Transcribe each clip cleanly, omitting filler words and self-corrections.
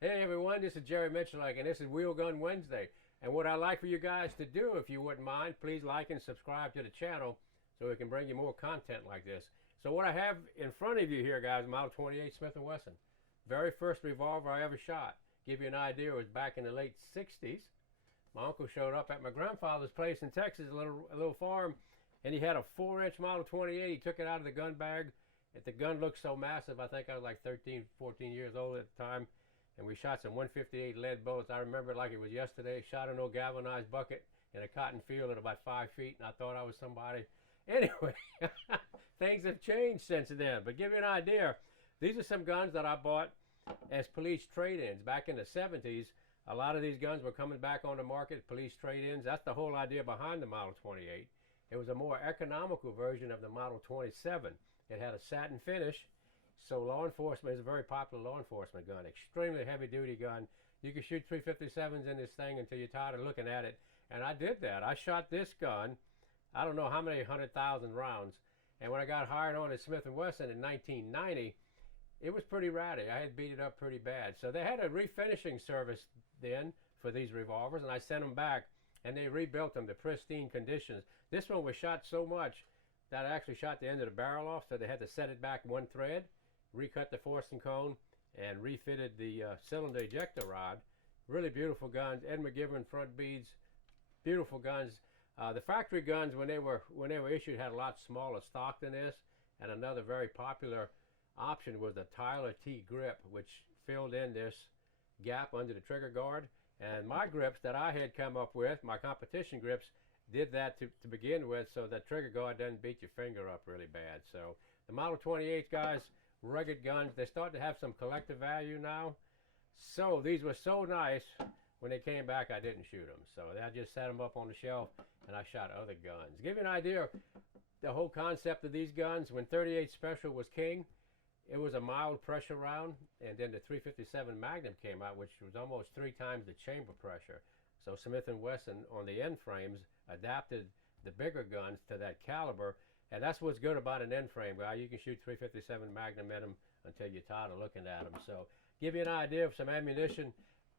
Hey everyone, this is Jerry Miculek, and this is Wheel Gun Wednesday. And what I'd like for you guys to do, if you wouldn't mind, please like and subscribe to the channel so we can bring you more content like this. So what I have in front of you here, guys, Model 28 Smith & Wesson. Very first revolver I ever shot. Give you an idea, it was back in the late 60s. My uncle showed up at my grandfather's place in Texas, a little farm, and he had a 4-inch Model 28. He took it out of the gun bag. The gun looked so massive, I think I was like 13, 14 years old at the time. And we shot some 158 lead bullets. I remember it like it was yesterday. Shot an old galvanized bucket in a cotton field at about 5 feet, and I thought I was somebody. Anyway, things have changed since then. But give you an idea, these are some guns that I bought as police trade-ins. Back in the 70s, a lot of these guns were coming back on the market, police trade-ins. That's the whole idea behind the Model 28. It was a more economical version of the Model 27. It had a satin finish. So law enforcement is a very popular law enforcement gun, extremely heavy duty gun. You can shoot 357s in this thing until you're tired of looking at it. And I did that. I shot this gun, I don't know how many 100,000 rounds. And when I got hired on at Smith & Wesson in 1990, it was pretty ratty. I had beat it up pretty bad. So they had a refinishing service then for these revolvers, and I sent them back and they rebuilt them to pristine conditions. This one was shot so much that I actually shot the end of the barrel off, so they had to set it back one thread, recut the Forstner cone, and refitted the cylinder ejector rod. Really beautiful guns. Ed McGivern front beads, beautiful guns. The factory guns, when they were issued, had a lot smaller stock than this. And another very popular option was the Tyler T grip, which filled in this gap under the trigger guard. And my grips that I had come up with, my competition grips, did that to begin with, so that trigger guard doesn't beat your finger up really bad. So the Model 28 guys, rugged guns, they start to have some collective value now. So these were so nice, when they came back I didn't shoot them. So I just set them up on the shelf and I shot other guns. To give you an idea, the whole concept of these guns, when 38 Special was king, it was a mild pressure round, and then the 357 Magnum came out, which was almost 3 times the chamber pressure. So Smith & Wesson on the end frames adapted the bigger guns to that caliber. And that's what's good about an end frame guy. You can shoot 357 Magnum in them until you're tired of looking at them. So give you an idea of some ammunition.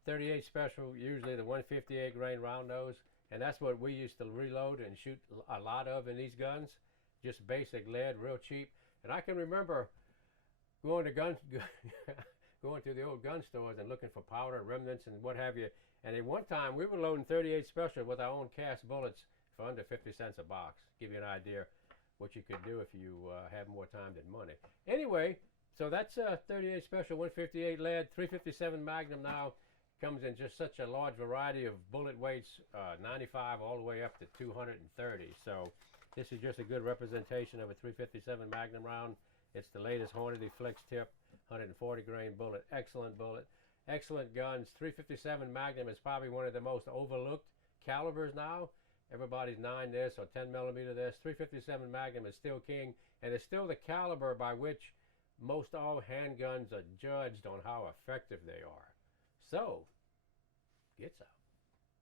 38 Special, usually the 158 grain round nose, and that's what we used to reload and shoot a lot of in these guns. Just basic lead, real cheap. And I can remember going to the old gun stores and looking for powder, remnants, and what have you. And at one time we were loading 38 Special with our own cast bullets for under 50 cents a box. Give you an idea what you could do if you have more time than money. Anyway, so that's 38 Special, 158 lead, 357 Magnum now. Comes in just such a large variety of bullet weights, 95 all the way up to 230. So this is just a good representation of a 357 Magnum round. It's the latest Hornady flex tip, 140 grain bullet, excellent guns. 357 Magnum is probably one of the most overlooked calibers now. Everybody's 9 this or 10 millimeter this. 357 Magnum is still king, and it's still the caliber by which most all handguns are judged on how effective they are. So, get some.